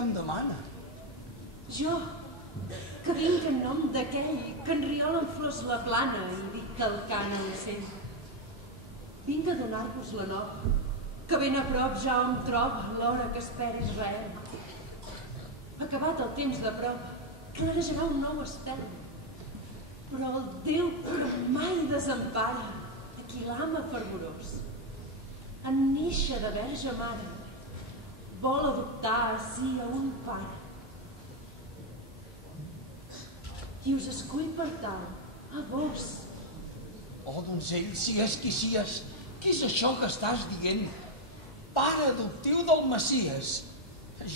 que em demana? Jo, que vinc en nom d'aquell que enriola en flors la plana i dic que el cant a l'ocell. Vinc a donar-vos la nova, que ben a prop ja em troba l'hora que espera Israel. Acabat el temps de prova, clarejarà un nou estel. Però el Déu que mai desempara a qui l'ama fervorós, en néixer de verge mare, vol adoptar a si a un pare. I us escull per tal, a vos. Oh, donzell, si és qui sies, què és això que estàs dient? Pare adoptiu del Messies.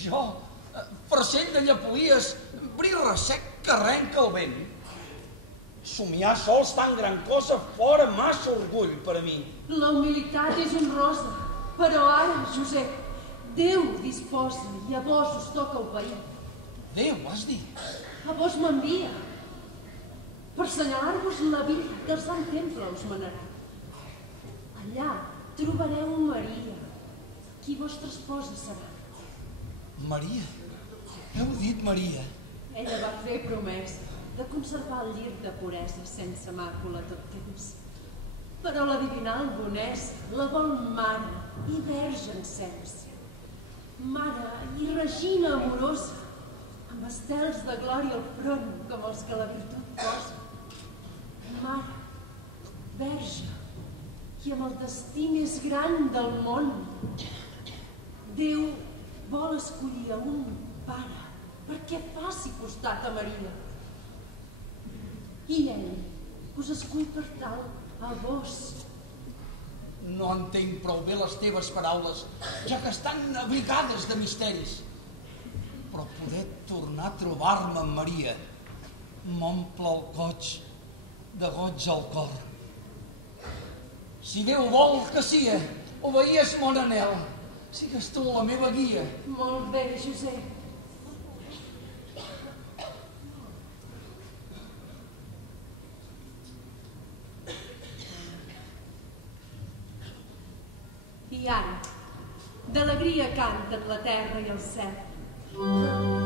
Jo, farcell de llepolies, bri ressec que arrenca el vent. Somiar sols tan gran cosa fora massa orgull per a mi. La humilitat és honrosa, però ara, Josep, Déu disposa i a vos us toca obeir. Déu, has dit? A vos m'envia. Per assenyalar-vos la vida del Sant Temple us manarà. Allà trobareu Maria, qui vostra esposa serà. Maria? Heu dit Maria? Ella va fer promesa de conservar el llir de puresa sense màcula tot temps. Però la divinal bonesa la vol mare i verge en sense. Mare i regina amorosa, amb estels de glòria al front com els que la virtut posa. Mare, verge, i amb el destí més gran del món. Déu vol escollir a un pare perquè faci costat a Maria. I ell us escull per tal a vos. No entenc prou bé les teves paraules, ja que estan abrigades de misteris. Però poder tornar a trobar-me amb Maria m'omple el goig de goig al cor. Si Déu vol que sia, obeïes mon anhel. Sigues tu la meva guia. Molt bé, Josep. I ara, d'alegria canten la terra i el cel.